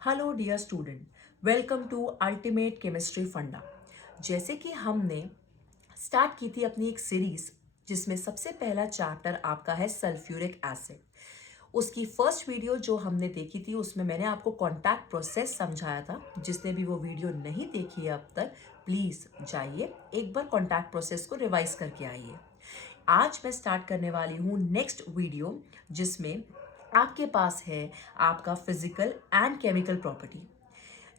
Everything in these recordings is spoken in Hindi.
Hello dear student, welcome to ultimate chemistry funda. जैसे कि हमने स्टार्ट की थी अपनी एक सीरीज जिसमें सबसे पहला चैप्टर आपका है सल्फ्यूरिक एसिड। उसकी फर्स्ट वीडियो जो हमने देखी थी उसमें मैंने आपको कॉन्टैक्ट प्रोसेस समझाया था। जिसने भी वो वीडियो नहीं देखी है अब तक, प्लीज़ जाइए एक बार कॉन्टैक्ट प्रोसेस को रिवाइज करके आइए। आज मैं स्टार्ट करने वाली हूँ नेक्स्ट वीडियो, जिसमें आपके पास है आपका फिजिकल एंड केमिकल प्रॉपर्टी।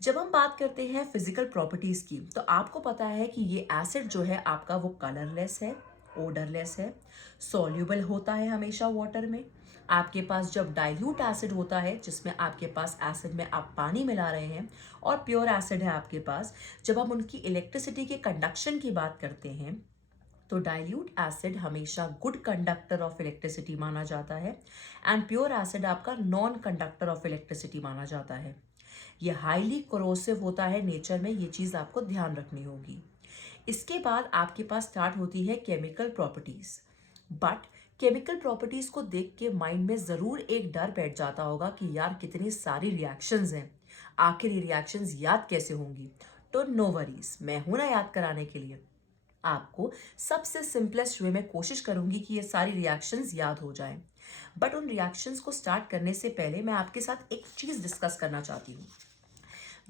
जब हम बात करते हैं फिजिकल प्रॉपर्टीज की, तो आपको पता है कि ये एसिड जो है आपका वो कलरलेस है, ओडरलेस है, सॉल्यूबल होता है हमेशा वाटर में। आपके पास जब डाइल्यूट एसिड होता है, जिसमें आपके पास एसिड में आप पानी मिला रहे हैं, और प्योर एसिड है आपके पास, जब हम उनकी इलेक्ट्रिसिटी के कंडक्शन की बात करते हैं, तो डाइल्यूट एसिड हमेशा गुड कंडक्टर ऑफ इलेक्ट्रिसिटी माना जाता है एंड प्योर एसिड आपका नॉन कंडक्टर ऑफ इलेक्ट्रिसिटी माना जाता है। ये हाईली कोरोसिव होता है नेचर में, ये चीज़ आपको ध्यान रखनी होगी। इसके बाद आपके पास स्टार्ट होती है chemical properties. But chemical properties को देख के माइंड में ज़रूर एक डर बैठ जाता होगा कि यार कितनी सारी रिएक्शंस हैं, आखिर ये रिएक्शंस याद कैसे होंगी। तो नो वरीज, मैं हूं ना याद कराने के लिए। आपको सबसे सिंपलेस्ट वे में कोशिश करूंगी कि ये सारी रिएक्शंस याद हो जाएं। बट उन रिएक्शंस को स्टार्ट करने से पहले मैं आपके साथ एक चीज डिस्कस करना चाहती हूँ।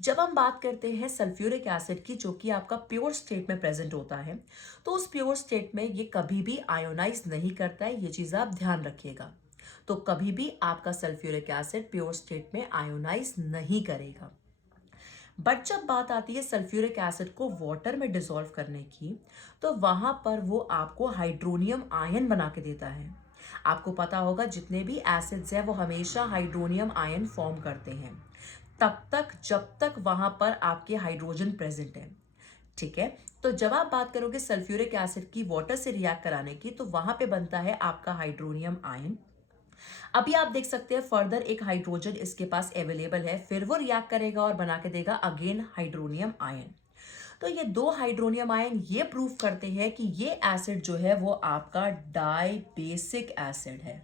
जब हम बात करते हैं सल्फ्यूरिक एसिड की, जो कि आपका प्योर स्टेट में प्रेजेंट होता है, तो उस प्योर स्टेट में ये कभी भी आयोनाइज नहीं करता है, ये चीज आप ध्यान रखिएगा। तो कभी भी आपका सल्फ्यूरिक एसिड प्योर स्टेट में आयोनाइज नहीं करेगा। बट जब बात आती है सल्फ्यूरिक एसिड को वाटर में डिसॉल्व करने की, तो वहां पर वो आपको हाइड्रोनियम आयन बना के देता है। आपको पता होगा जितने भी एसिड्स हैं वो हमेशा हाइड्रोनियम आयन फॉर्म करते हैं, तब तक जब तक वहां पर आपके हाइड्रोजन प्रेजेंट है। ठीक है। तो जब आप बात करोगे सल्फ्यूरिक एसिड की वाटर से रिएक्ट कराने की, तो वहां पे बनता है आपका हाइड्रोनियम आयन। अभी आप देख सकते हैं फर्दर एक हाइड्रोजन इसके पास अवेलेबल है, फिर वो रिएक्ट करेगा और बना के देगा अगेन हाइड्रोनियम आयन। तो ये दो हाइड्रोनियम आयन ये प्रूव करते हैं कि ये एसिड जो है वो आपका डाई बेसिक एसिड है।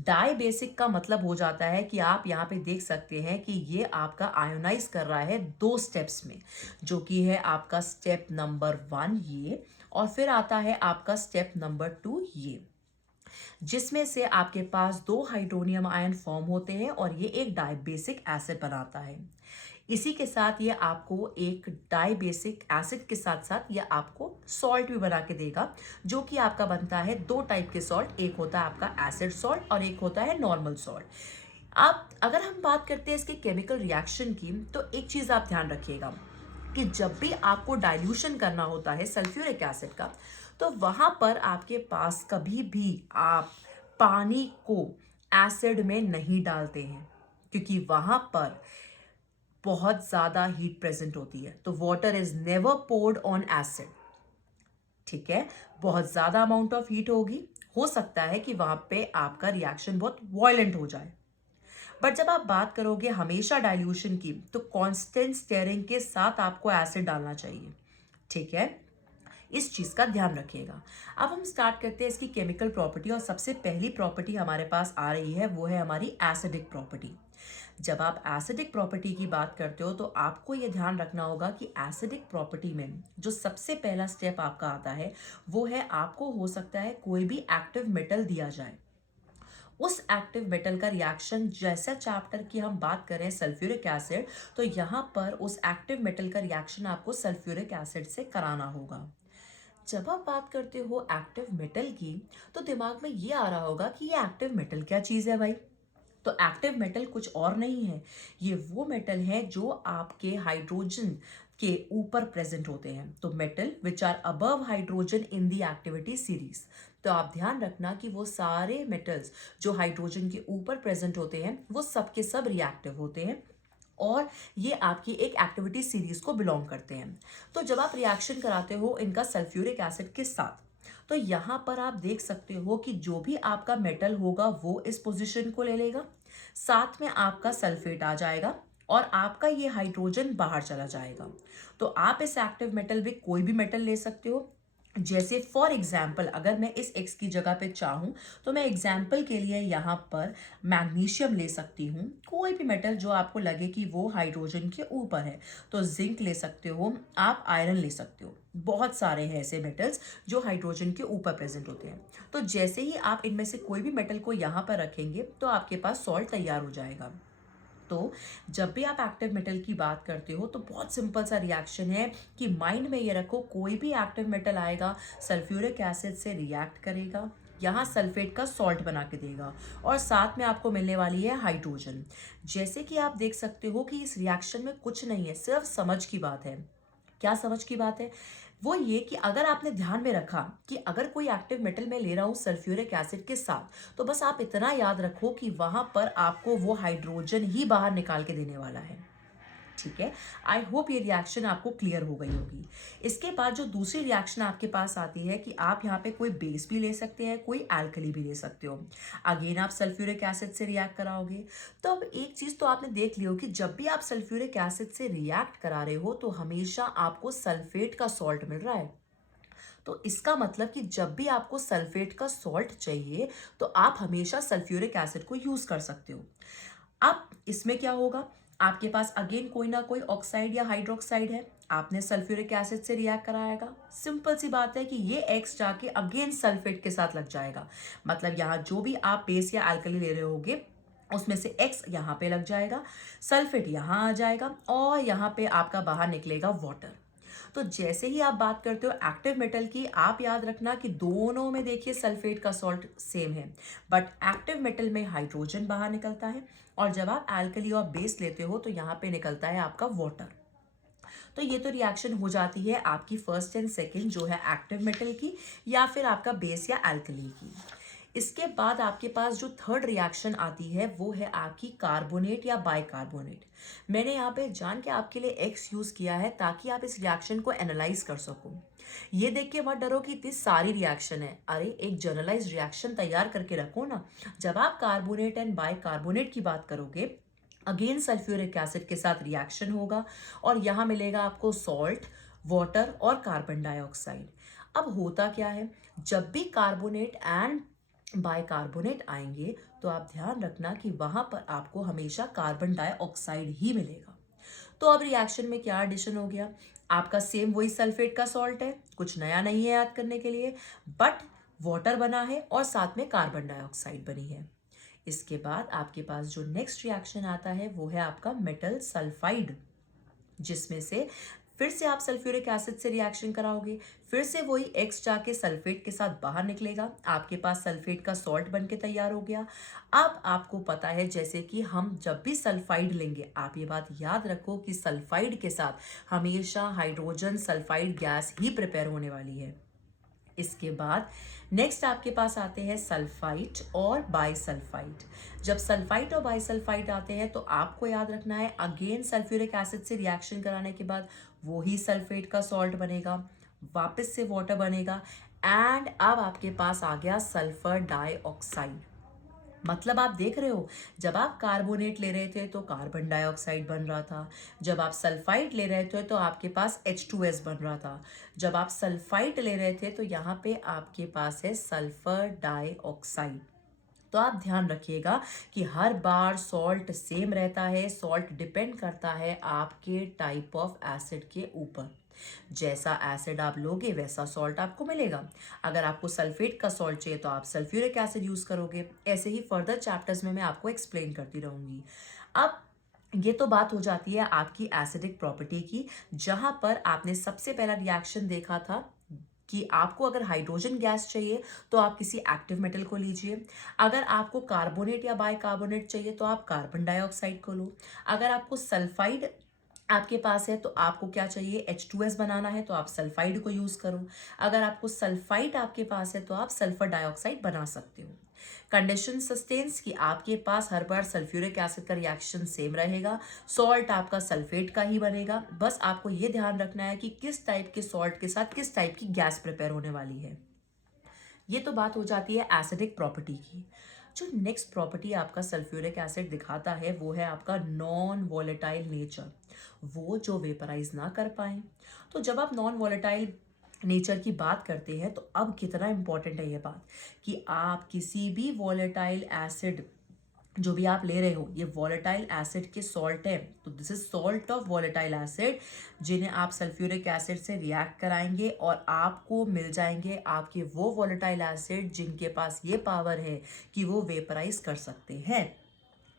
डाई बेसिक का मतलब हो जाता है कि आप यहाँ पे देख सकते हैं कि ये आपका आयोनाइज कर रहा है दो स्टेप्स में, जो कि है आपका स्टेप नंबर 1 ये, और फिर आता है आपका स्टेप नंबर 2 ये, जिसमें से आपके पास दो हाइड्रोनियम आयन फॉर्म होते हैं और ये एक डाइबेसिक एसिड बनाता है। इसी के साथ ये आपको एक डाइबेसिक एसिड के साथ साथ ये आपको सॉल्ट भी बना के देगा, जो कि आपका बनता है दो टाइप के सॉल्ट, एक होता है आपका एसिड सॉल्ट और एक होता है नॉर्मल सॉल्ट। आप अगर हम बात करते हैं इसके केमिकल रिएक्शन की, तो एक चीज आप ध्यान रखिएगा कि जब भी आपको डाइल्यूशन करना होता है सल्फ्यूरिक एसिड का, तो वहां पर आपके पास कभी भी आप पानी को एसिड में नहीं डालते हैं, क्योंकि वहां पर बहुत ज्यादा हीट प्रेजेंट होती है। तो water is never poured on acid. ठीक है। बहुत ज्यादा अमाउंट ऑफ हीट होगी, हो सकता है कि वहां पे आपका रिएक्शन बहुत वॉयलेंट हो जाए। बट जब आप बात करोगे हमेशा डाइल्यूशन की, तो कांस्टेंट स्टेयरिंग के साथ आपको एसिड डालना चाहिए। ठीक है। इस चीज का ध्यान रखिएगा। अब हम स्टार्ट करते हैं इसकी केमिकल प्रॉपर्टी, और सबसे पहली प्रॉपर्टी हमारे पास आ रही है वो है हमारी एसिडिक प्रॉपर्टी। जब आप एसिडिक प्रॉपर्टी की बात करते हो, तो आपको यह ध्यान रखना होगा कि एसिडिक प्रॉपर्टी में जो सबसे पहला स्टेप आपका आता है वो है, आपको हो सकता है कोई भी एक्टिव मेटल दिया जाए, उस एक्टिव मेटल का रिएक्शन, जैसा चैप्टर की हम बात करें सल्फ्यूरिक एसिड, तो यहां पर उस एक्टिव मेटल का रिएक्शन आपको सल्फ्यूरिक एसिड से कराना होगा। जब आप बात करते हो एक्टिव मेटल की, तो दिमाग में ये आ रहा होगा कि ये एक्टिव मेटल क्या चीज है भाई। तो एक्टिव मेटल कुछ और नहीं है, ये वो मेटल है जो आपके हाइड्रोजन के ऊपर प्रेजेंट होते हैं। तो metal which are above hydrogen in the activity series. तो आप ध्यान रखना कि वो सारे मेटल्स जो हाइड्रोजन के ऊपर प्रेजेंट होते हैं वो सब के सब रिएक्टिव होते हैं, और ये आपकी एक एक्टिविटी सीरीज को बिलोंग करते हैं। तो जब आप रिएक्शन कराते हो इनका सल्फ्यूरिक एसिड के साथ, तो यहां पर आप देख सकते हो कि जो भी आपका मेटल होगा वो इस पोजीशन को ले लेगा, साथ में आपका सल्फेट आ जाएगा और आपका ये हाइड्रोजन बाहर चला जाएगा। तो आप इस एक्टिव मेटल में कोई भी मेटल ले सकते हो, जैसे फॉर एग्जाम्पल अगर मैं इस x की जगह पे चाहूँ तो मैं एग्जाम्पल के लिए यहाँ पर मैग्नीशियम ले सकती हूँ, कोई भी मेटल जो आपको लगे कि वो हाइड्रोजन के ऊपर है। तो जिंक ले सकते हो आप, आयरन ले सकते हो, बहुत सारे हैं ऐसे मेटल्स जो हाइड्रोजन के ऊपर प्रेजेंट होते हैं। तो जैसे ही आप इनमें से कोई भी मेटल को यहाँ पर रखेंगे तो आपके पास सॉल्ट तैयार हो जाएगा। तो जब भी आप एक्टिव मेटल की बात करते हो तो बहुत सिंपल सा रिएक्शन है कि माइंड में ये रखो, कोई भी एक्टिव मेटल आएगा सल्फ्यूरिक एसिड से रिएक्ट करेगा, यहाँ सल्फेट का सॉल्ट बना के देगा और साथ में आपको मिलने वाली है हाइड्रोजन। जैसे कि आप देख सकते हो कि इस रिएक्शन में कुछ नहीं है, सिर्फ समझ की बात है। क्या समझ की बात है? वो ये कि अगर आपने ध्यान में रखा कि अगर कोई एक्टिव मेटल मैं ले रहा हूं सल्फ्यूरिक एसिड के साथ, तो बस आप इतना याद रखो कि वहां पर आपको वो हाइड्रोजन ही बाहर निकाल के देने वाला है। ठीक है, आई होप ये रिएक्शन आपको क्लियर हो गई होगी। इसके बाद जो दूसरी रिएक्शन आपके पास आती है कि आप यहाँ पे कोई बेस भी ले सकते हैं, कोई एल्कली भी ले सकते हो। अगेन आप सल्फ्यूरिक एसिड से रिएक्ट कराओगे। तो अब एक चीज तो आपने देख ली हो कि जब भी आप सल्फ्यूरिक एसिड से रिएक्ट करा रहे हो तो हमेशा आपको सल्फेट का सॉल्ट मिल रहा है। तो इसका मतलब कि जब भी आपको सल्फेट का सॉल्ट चाहिए तो आप हमेशा सल्फ्यूरिक एसिड को यूज कर सकते हो। अब इसमें क्या होगा, आपके पास अगेन कोई ना कोई ऑक्साइड या हाइड्रोक्साइड है, आपने सल्फ्यूरिक एसिड से रिएक्ट कराएगा। सिंपल सी बात है कि ये एक्स जाके अगेन सल्फेट के साथ लग जाएगा। मतलब यहाँ जो भी आप बेस या अल्कली ले रहे होगे उसमें से एक्स यहाँ पे लग जाएगा, सल्फेट यहाँ आ जाएगा और यहाँ पे आपका बाहर निकलेगा वाटर। तो जैसे ही आप बात करते हो एक्टिव मेटल की, आप याद रखना कि दोनों में देखिए सल्फेट का सॉल्ट सेम है, बट एक्टिव मेटल में हाइड्रोजन बाहर निकलता है और जब आप एल्कली और बेस लेते हो तो यहाँ पे निकलता है आपका वाटर। तो ये तो रिएक्शन हो जाती है आपकी फर्स्ट एंड सेकंड जो है एक्टिव मेटल की या फिर आपका बेस या एल्कली की। इसके बाद आपके पास जो थर्ड रिएक्शन आती है वो है आपकी कार्बोनेट या बाइकार्बोनेट। मैंने यहाँ पे जान के आपके लिए एक्स यूज किया है ताकि आप इस रिएक्शन को एनालाइज कर सको। ये देख के मत डरो कि इतनी सारी रिएक्शन है, अरे एक जनरलाइज रिएक्शन तैयार करके रखो ना। जब आप कार्बोनेट एंड बाइकार्बोनेट की बात करोगे, अगेन सल्फ्यूरिक एसिड के साथ रिएक्शन होगा और यहाँ मिलेगा आपको सॉल्ट, वाटर और कार्बन डाइऑक्साइड। अब होता क्या है, जब भी कार्बोनेट एंड बाइकार्बोनेट आएंगे तो आप ध्यान रखना कि वहां पर आपको हमेशा कार्बन डाइऑक्साइड ही मिलेगा। तो अब रिएक्शन में क्या एडिशन हो गया, आपका सेम वही सल्फेट का सॉल्ट है, कुछ नया नहीं है याद करने के लिए, बट वाटर बना है और साथ में कार्बन डाइऑक्साइड बनी है। इसके बाद आपके पास जो नेक्स्ट रिएक्शन आता है वो है आपका मेटल सल्फाइड, जिसमें से फिर से आप सल्फ्यूरिक एसिड से रिएक्शन कराओगे, फिर से वही एक्स जाके सल्फेट के साथ बाहर निकलेगा, आपके पास सल्फेट का सॉल्ट बनके तैयार हो गया। अब आपको पता है जैसे कि हम जब भी सल्फाइड लेंगे, आप ये बात याद रखो कि सल्फाइड के साथ हमेशा हाइड्रोजन सल्फाइड गैस ही प्रिपेयर होने वाली है। इसके बाद नेक्स्ट आपके पास आते हैं सल्फाइट और बाइसल्फाइट। जब सल्फाइट और बाइसल्फाइट आते हैं तो आपको याद रखना है अगेन सल्फ्यूरिक एसिड से रिएक्शन कराने के बाद वो ही सल्फेट का सॉल्ट बनेगा, वापस से वाटर बनेगा एंड अब आपके पास आ गया सल्फर डाइऑक्साइड। मतलब आप देख रहे हो, जब आप कार्बोनेट ले रहे थे तो कार्बन डाइऑक्साइड बन रहा था, जब आप सल्फाइड ले रहे थे तो आपके पास H2S बन रहा था, जब आप सल्फाइड ले रहे थे तो यहाँ पे आपके पास है सल्फर डाइऑक्साइड। तो आप ध्यान रखिएगा कि हर बार सॉल्ट सेम रहता है, सॉल्ट डिपेंड करता है आपके टाइप ऑफ एसिड के ऊपर। जैसा एसिड आप लोगे वैसा सॉल्ट आपको मिलेगा। अगर आपको सल्फेट का सॉल्ट चाहिए तो आप सल्फ्यूरिक एसिड यूज करोगे। ऐसे ही फर्दर चैप्टर्स में मैं आपको एक्सप्लेन करती रहूंगी। अब ये तो बात हो जाती है आपकी एसिडिक प्रॉपर्टी की, जहां पर आपने सबसे पहला रिएक्शन देखा था कि आपको अगर हाइड्रोजन गैस चाहिए तो आप किसी एक्टिव मेटल को लीजिए, अगर आपको कार्बोनेट या बाइकार्बोनेट चाहिए तो आप कार्बन डाइऑक्साइड को लो, अगर आपको सल्फाइड आपके पास है तो आपको क्या चाहिए, H2S बनाना है तो आप सल्फाइड को यूज करो, अगर आपको सल्फाइड आपके पास है तो आप सल्फर डाइऑक्साइड बना सकते हो। कंडीशन सस्टेन्स कि आपके पास हर बार सल्फ्यूरिक एसिड का रिएक्शन सेम रहेगा, सॉल्ट आपका सल्फेट का ही बनेगा। बस आपको ये ध्यान रखना है कि किस टाइप के सॉल्ट के साथ किस टाइप की गैस प्रिपेयर होने वाली है। ये तो बात हो जाती है एसिडिक प्रॉपर्टी की। जो नेक्स्ट प्रॉपर्टी आपका सल्फ्यूरिक एसिड दिखाता है वो है आपका नॉन वॉलेटाइल नेचर, वो जो वेपराइज ना कर पाए। तो जब आप नॉन वॉलेटाइल नेचर की बात करते हैं, तो अब कितना इंपॉर्टेंट है ये बात कि आप किसी भी वॉलेटाइल एसिड जो भी आप ले रहे हो, ये वॉलेटाइल एसिड के सॉल्ट है, तो this is salt of volatile acid, जिन्हें आप सल्फ्यूरिक एसिड से रिएक्ट कराएंगे और आपको मिल जाएंगे आपके वो वॉलेटाइल एसिड जिनके पास ये पावर है कि वो वेपराइज कर सकते हैं।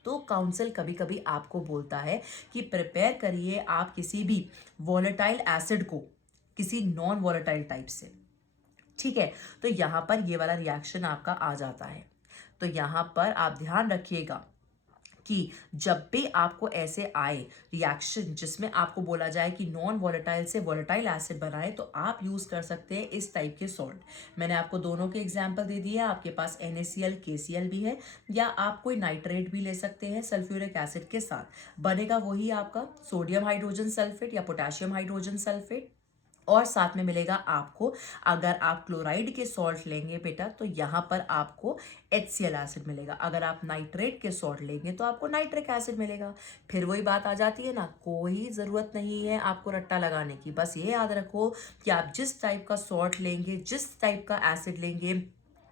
तो काउंसिल कभी कभी आपको बोलता है कि प्रिपेयर करिए आप किसी भी वॉलेटाइल एसिड को किसी नॉन वॉलेटाइल टाइप से, ठीक है। तो यहाँ पर ये वाला रिएक्शन आपका आ जाता है। तो यहाँ पर आप ध्यान रखिएगा कि जब भी आपको ऐसे आए रिएक्शन जिसमें आपको बोला जाए कि नॉन वॉलेटाइल से वॉलेटाइल एसिड बनाए, तो आप यूज कर सकते हैं इस टाइप के सॉल्ट। मैंने आपको दोनों के एग्जांपल दे दिए। आपके पास NaCl KCl भी है, या आप कोई नाइट्रेट भी ले सकते हैं सल्फ्यूरिक एसिड के साथ। बनेगा वही आपका सोडियम हाइड्रोजन सल्फेट या पोटेशियम हाइड्रोजन सल्फेट, और साथ में मिलेगा आपको, अगर आप क्लोराइड के सॉल्ट लेंगे बेटा तो यहाँ पर आपको HCl एसिड मिलेगा। अगर आप नाइट्रेट के सॉल्ट लेंगे तो आपको नाइट्रिक एसिड मिलेगा। फिर वही बात आ जाती है ना, कोई ज़रूरत नहीं है आपको रट्टा लगाने की। बस ये याद रखो कि आप जिस टाइप का सॉल्ट लेंगे, जिस टाइप का एसिड लेंगे,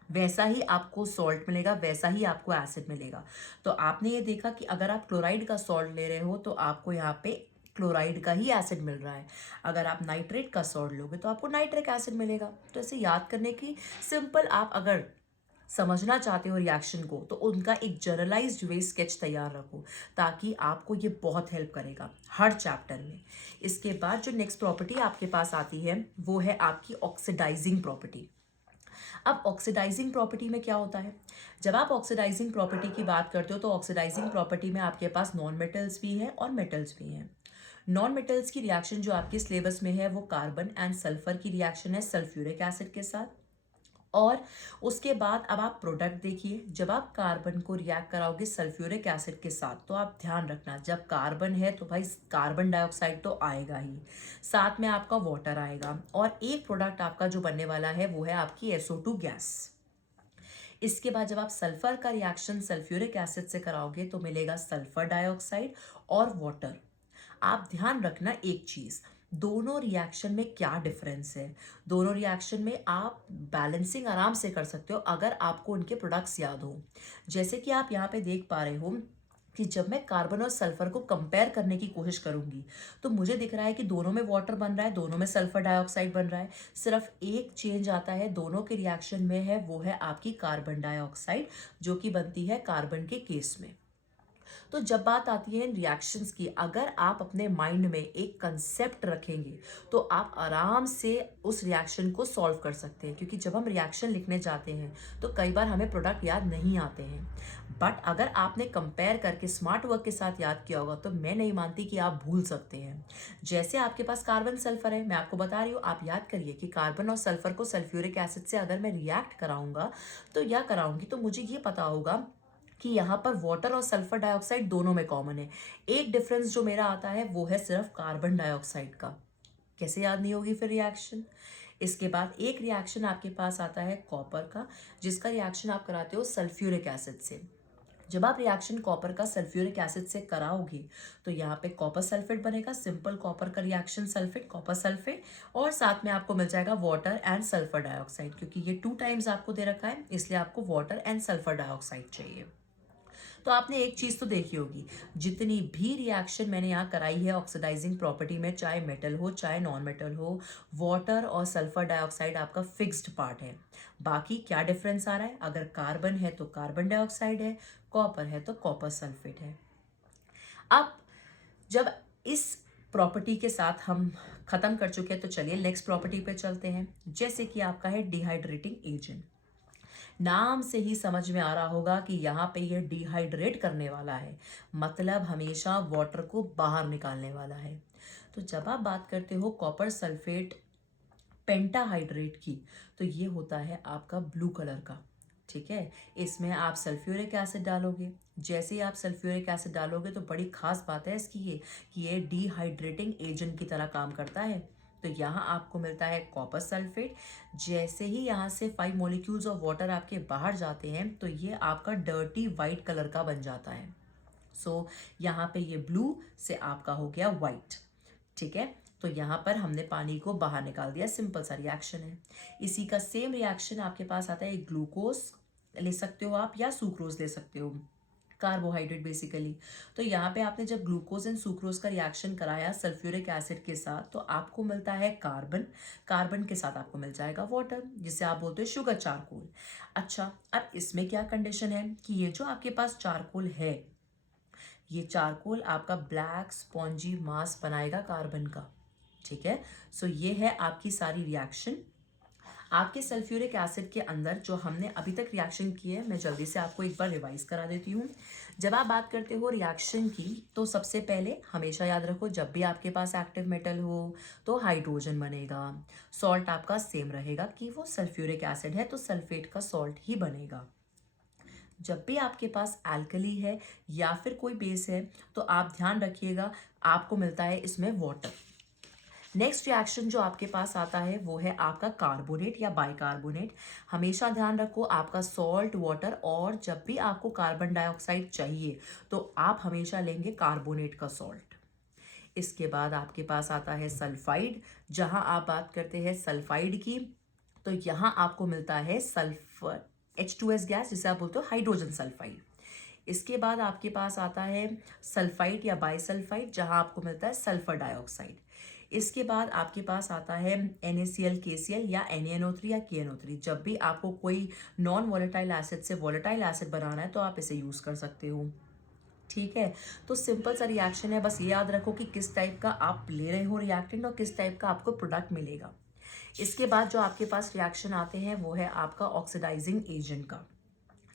वैसा ही आपको सॉल्ट मिलेगा, वैसा ही आपको एसिड मिलेगा। तो आपने ये देखा कि अगर आप क्लोराइड का सॉल्ट ले रहे हो तो आपको यहाँ पे क्लोराइड का ही एसिड मिल रहा है। अगर आप नाइट्रेट का सॉल्ट लोगे तो आपको नाइट्रिक एसिड मिलेगा। तो ऐसे याद करने की सिंपल, आप अगर समझना चाहते हो रिएक्शन को तो उनका एक जनरलाइज्ड वे स्केच तैयार रखो, ताकि आपको ये बहुत हेल्प करेगा हर चैप्टर में। इसके बाद जो नेक्स्ट प्रॉपर्टी आपके पास आती है वो है आपकी ऑक्सीडाइजिंग प्रॉपर्टी। अब ऑक्सीडाइजिंग प्रॉपर्टी में क्या होता है, जब आप ऑक्सीडाइजिंग प्रॉपर्टी की बात करते हो तो ऑक्सीडाइजिंग प्रॉपर्टी में आपके पास नॉन मेटल्स भी हैं और मेटल्स भी हैं। नॉन मेटल्स की रिएक्शन जो आपके सिलेबस में है वो कार्बन एंड सल्फर की रिएक्शन है सल्फ्यूरिक एसिड के साथ। और उसके बाद अब आप प्रोडक्ट देखिए, जब आप कार्बन को रिएक्ट कराओगे सल्फ्यूरिक एसिड के साथ तो आप ध्यान रखना, जब कार्बन है तो भाई कार्बन डाइऑक्साइड तो आएगा ही, साथ में आपका वाटर आएगा, और एक प्रोडक्ट आपका जो बनने वाला है वो है आपकी SO2 गैस। इसके बाद जब आप सल्फर का रिएक्शन सल्फ्यूरिक एसिड से कराओगे तो मिलेगा सल्फर डाइऑक्साइड और वाटर। आप ध्यान रखना एक चीज, दोनों रिएक्शन में क्या डिफरेंस है। दोनों रिएक्शन में आप बैलेंसिंग आराम से कर सकते हो अगर आपको उनके प्रोडक्ट्स याद हो। जैसे कि आप यहाँ पे देख पा रहे हो कि जब मैं कार्बन और सल्फर को कंपेयर करने की कोशिश करूंगी तो मुझे दिख रहा है कि दोनों में वाटर बन रहा है, दोनों में सल्फर डाइऑक्साइड बन रहा है। सिर्फ एक चेंज आता है दोनों के रिएक्शन में है, वो है आपकी कार्बन डाइऑक्साइड, जो कि बनती है कार्बन के केस में। तो जब बात आती है इन रिएक्शंस की, अगर आप अपने माइंड में एक कंसेप्ट रखेंगे तो आप आराम से उस रिएक्शन को सॉल्व कर सकते हैं। क्योंकि जब हम रिएक्शन लिखने जाते हैं तो कई बार हमें प्रोडक्ट याद नहीं आते हैं, बट अगर आपने कंपेयर करके स्मार्ट वर्क के साथ याद किया होगा तो मैं नहीं मानती कि आप भूल सकते हैं। जैसे आपके पास कार्बन सल्फर है, मैं आपको बता रही हूँ, आप याद करिए कि कार्बन और सल्फर को सल्फ्यूरिक एसिड से अगर मैं रिएक्ट कराऊंगा तो या कराऊंगी तो मुझे ये पता होगा कि यहाँ पर वाटर और सल्फर डाइऑक्साइड दोनों में कॉमन है। एक डिफरेंस जो मेरा आता है वो है सिर्फ कार्बन डाइऑक्साइड का। कैसे याद नहीं होगी फिर रिएक्शन। इसके बाद एक रिएक्शन आपके पास आता है कॉपर का, जिसका रिएक्शन आप कराते हो सल्फ्यूरिक एसिड से। जब आप रिएक्शन कॉपर का सल्फ्यूरिक एसिड से कराओगे तो यहाँ पे कॉपर सल्फेट बनेगा, सिंपल कॉपर का रिएक्शन सल्फेट कॉपर सल्फेट, और साथ में आपको मिल जाएगा वाटर एंड सल्फर डाइऑक्साइड। क्योंकि ये 2 टाइम्स आपको दे रखा है इसलिए आपको वाटर एंड सल्फर डाइऑक्साइड चाहिए। तो आपने एक चीज तो देखी होगी, जितनी भी रिएक्शन मैंने यहाँ कराई है ऑक्सीडाइजिंग प्रॉपर्टी में, चाहे मेटल हो चाहे नॉन मेटल हो, वाटर और सल्फर डाइऑक्साइड आपका फिक्स्ड पार्ट है। बाकी क्या डिफरेंस आ रहा है, अगर कार्बन है तो कार्बन डाइऑक्साइड है, कॉपर है तो कॉपर सल्फेट है। अब जब इस प्रॉपर्टी के साथ हम खत्म कर चुके हैं तो चलिए नेक्स्ट प्रॉपर्टी पे चलते हैं। जैसे कि आपका है डिहाइड्रेटिंग एजेंट। नाम से ही समझ में आ रहा होगा कि यहाँ पे ये डिहाइड्रेट करने वाला है, मतलब हमेशा वाटर को बाहर निकालने वाला है। तो जब आप बात करते हो कॉपर सल्फेट पेंटाहाइड्रेट की, तो ये होता है आपका ब्लू कलर का, ठीक है। इसमें आप सल्फ्यूरिक एसिड डालोगे, जैसे ही आप सल्फ्यूरिक एसिड डालोगे तो बड़ी खास बात है इसकी ये कि ये डिहाइड्रेटिंग एजेंट की तरह काम करता है। तो यहाँ आपको मिलता है कॉपर सल्फेट। जैसे ही यहाँ से 5 मॉलिक्यूल्स ऑफ वाटर आपके बाहर जाते हैं तो ये आपका डर्टी वाइट कलर का बन जाता है। सो यहाँ पे ये ब्लू से आपका हो गया वाइट, ठीक है। तो यहाँ पर हमने पानी को बाहर निकाल दिया, सिंपल सा रिएक्शन है। इसी का सेम रिएक्शन आपके पास आता है, ग्लूकोज ले सकते हो आप या सुक्रोज ले सकते हो, कार्बोहाइड्रेट बेसिकली। तो यहाँ पे आपने जब ग्लूकोज एंड सुक्रोज का रिएक्शन कराया सल्फ्यूरिक एसिड के साथ, तो आपको मिलता है कार्बन, कार्बन के साथ आपको मिल जाएगा वाटर, जिसे आप बोलते हो शुगर चारकोल। अच्छा, अब इसमें क्या कंडीशन है कि ये जो आपके पास चारकोल है, ये चारकोल आपका ब्लैक स्पॉन्जी मास बनाएगा कार्बन का, ठीक है। सो ये है आपकी सारी रिएक्शन। आपके सल्फ्यूरिक एसिड के अंदर जो हमने अभी तक रिएक्शन की है, मैं जल्दी से आपको एक बार रिवाइज करा देती हूँ। जब आप बात करते हो रिएक्शन की, तो सबसे पहले हमेशा याद रखो, जब भी आपके पास एक्टिव मेटल हो तो हाइड्रोजन बनेगा। सॉल्ट आपका सेम रहेगा कि वो सल्फ्यूरिक एसिड है तो सल्फेट का सॉल्ट ही बनेगा। जब भी आपके पास एल्कली है या फिर कोई बेस है, तो आप ध्यान रखिएगा आपको मिलता है इसमें वाटर। नेक्स्ट रिएक्शन जो आपके पास आता है वो है आपका कार्बोनेट या बाइकार्बोनेट। हमेशा ध्यान रखो आपका सॉल्ट वाटर, और जब भी आपको कार्बन डाइऑक्साइड चाहिए तो आप हमेशा लेंगे कार्बोनेट का सॉल्ट। इसके बाद आपके पास आता है सल्फाइड। जहां आप बात करते हैं सल्फाइड की, तो यहां आपको मिलता है सल्फर H2S गैस, जिसे आप बोलते हो हाइड्रोजन सल्फाइड। इसके बाद आपके पास आता है सल्फाइड या बाइसल्फाइड, जहां आपको मिलता है सल्फर डाइऑक्साइड। इसके बाद आपके पास आता है NaCl KCl या NaNO3 या KNO3। जब भी आपको कोई नॉन वॉलेटाइल एसिड से वॉलेटाइल एसिड बनाना है तो आप इसे यूज कर सकते हो, ठीक है। तो सिंपल सा रिएक्शन है, बस ये याद रखो कि किस टाइप का आप ले रहे हो रिएक्टेंट और किस टाइप का आपको प्रोडक्ट मिलेगा। इसके बाद जो आपके पास रिएक्शन आते हैं वो है आपका ऑक्सीडाइजिंग एजेंट का,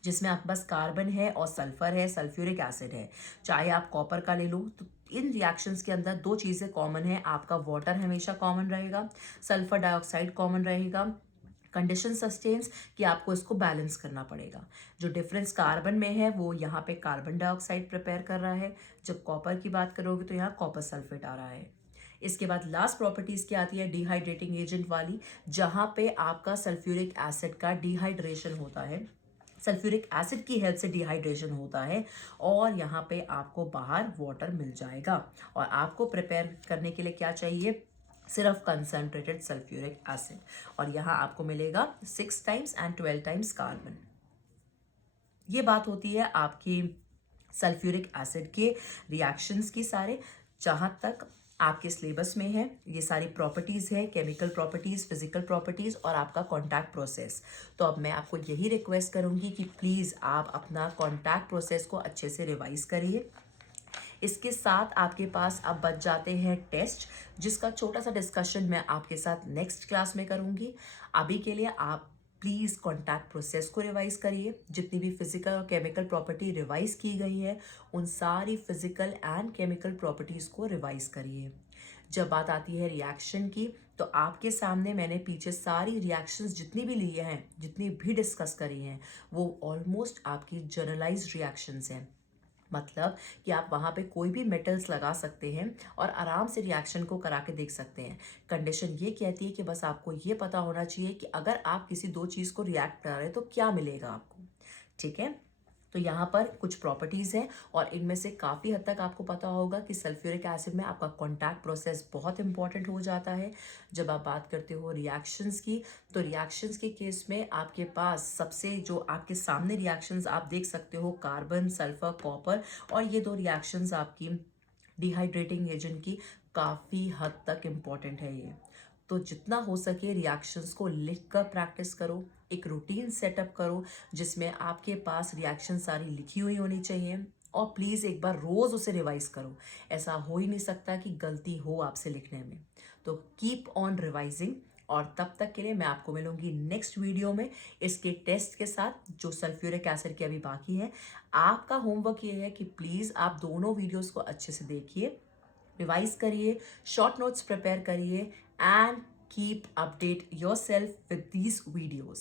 जिसमें आपके पास कार्बन है और सल्फर है, सल्फ्यूरिक एसिड है। चाहे आप कॉपर का ले लो, तो इन रिएक्शंस के अंदर दो चीज़ें कॉमन है, आपका वाटर हमेशा कॉमन रहेगा, सल्फर डाइऑक्साइड कॉमन रहेगा। कंडीशन सस्टेन्स कि आपको इसको बैलेंस करना पड़ेगा। जो डिफरेंस कार्बन में है वो यहाँ पे कार्बन डाइऑक्साइड प्रिपेयर कर रहा है, जब कॉपर की बात करोगे तो यहाँ कॉपर सल्फेट आ रहा है। इसके बाद लास्ट प्रॉपर्टीज क्या आती है, डिहाइड्रेटिंग एजेंट वाली, जहां पे आपका सल्फ्यूरिक एसिड का डिहाइड्रेशन होता है, सल्फ्यूरिक एसिड की हेल्प से डिहाइड्रेशन होता है, और यहाँ पे आपको बाहर वाटर मिल जाएगा। और आपको प्रिपेयर करने के लिए क्या चाहिए, सिर्फ कंसनट्रेटेड सल्फ्यूरिक एसिड, और यहाँ आपको मिलेगा 6 टाइम्स एंड 12 टाइम्स कार्बन। ये बात होती है आपकी सल्फ्यूरिक एसिड के रिएक्शंस की सारे। जहाँ तक आपके सिलेबस में है ये सारी प्रॉपर्टीज़ है, केमिकल प्रॉपर्टीज़, फिजिकल प्रॉपर्टीज़ और आपका कॉन्टैक्ट प्रोसेस। तो अब मैं आपको यही रिक्वेस्ट करूँगी कि प्लीज़ आप अपना कॉन्टैक्ट प्रोसेस को अच्छे से रिवाइज करिए। इसके साथ आपके पास अब बच जाते हैं टेस्ट, जिसका छोटा सा डिस्कशन मैं आपके साथ नेक्स्ट क्लास में करूँगी। अभी के लिए आप प्लीज़ कॉन्टैक्ट प्रोसेस को रिवाइज करिए। जितनी भी फिजिकल और केमिकल प्रॉपर्टी रिवाइज की गई है, उन सारी फिजिकल एंड केमिकल प्रॉपर्टीज़ को रिवाइज करिए। जब बात आती है रिएक्शन की, तो आपके सामने मैंने पीछे सारी रिएक्शंस जितनी भी लिए हैं, जितनी भी डिस्कस करी हैं, वो ऑलमोस्ट आपकी जनरलाइज्ड रिएक्शंस हैं। मतलब कि आप वहाँ पे कोई भी मेटल्स लगा सकते हैं और आराम से रिएक्शन को करा के देख सकते हैं। कंडीशन ये कहती है कि बस आपको ये पता होना चाहिए कि अगर आप किसी दो चीज़ को रिएक्ट करा रहे हैं तो क्या मिलेगा आपको, ठीक है। तो यहाँ पर कुछ प्रॉपर्टीज़ हैं और इनमें से काफ़ी हद तक आपको पता होगा कि सल्फ्यूरिक एसिड में आपका कॉन्टैक्ट प्रोसेस बहुत इंपॉर्टेंट हो जाता है। जब आप बात करते हो रिएक्शंस की, तो रिएक्शंस के केस में आपके पास सबसे जो आपके सामने रिएक्शंस आप देख सकते हो, कार्बन, सल्फर, कॉपर, और ये दो रिएक्शंस आपकी डिहाइड्रेटिंग एजेंट की काफ़ी हद तक इम्पॉर्टेंट है ये। तो जितना हो सके रिएक्शंस को लिख कर प्रैक्टिस करो, एक रूटीन सेटअप करो जिसमें आपके पास रिएक्शन सारी लिखी हुई होनी चाहिए, और प्लीज़ एक बार रोज़ उसे रिवाइज करो। ऐसा हो ही नहीं सकता कि गलती हो आपसे लिखने में। तो कीप ऑन रिवाइजिंग, और तब तक के लिए मैं आपको मिलूंगी नेक्स्ट वीडियो में इसके टेस्ट के साथ, जो सल्फ्यूरिक एसिड के अभी बाकी है। आपका होमवर्क ये है कि प्लीज़ आप दोनों वीडियोस को अच्छे से देखिए, रिवाइज करिए, शॉर्ट नोट्स प्रिपेयर करिए, and keep update yourself with these videos.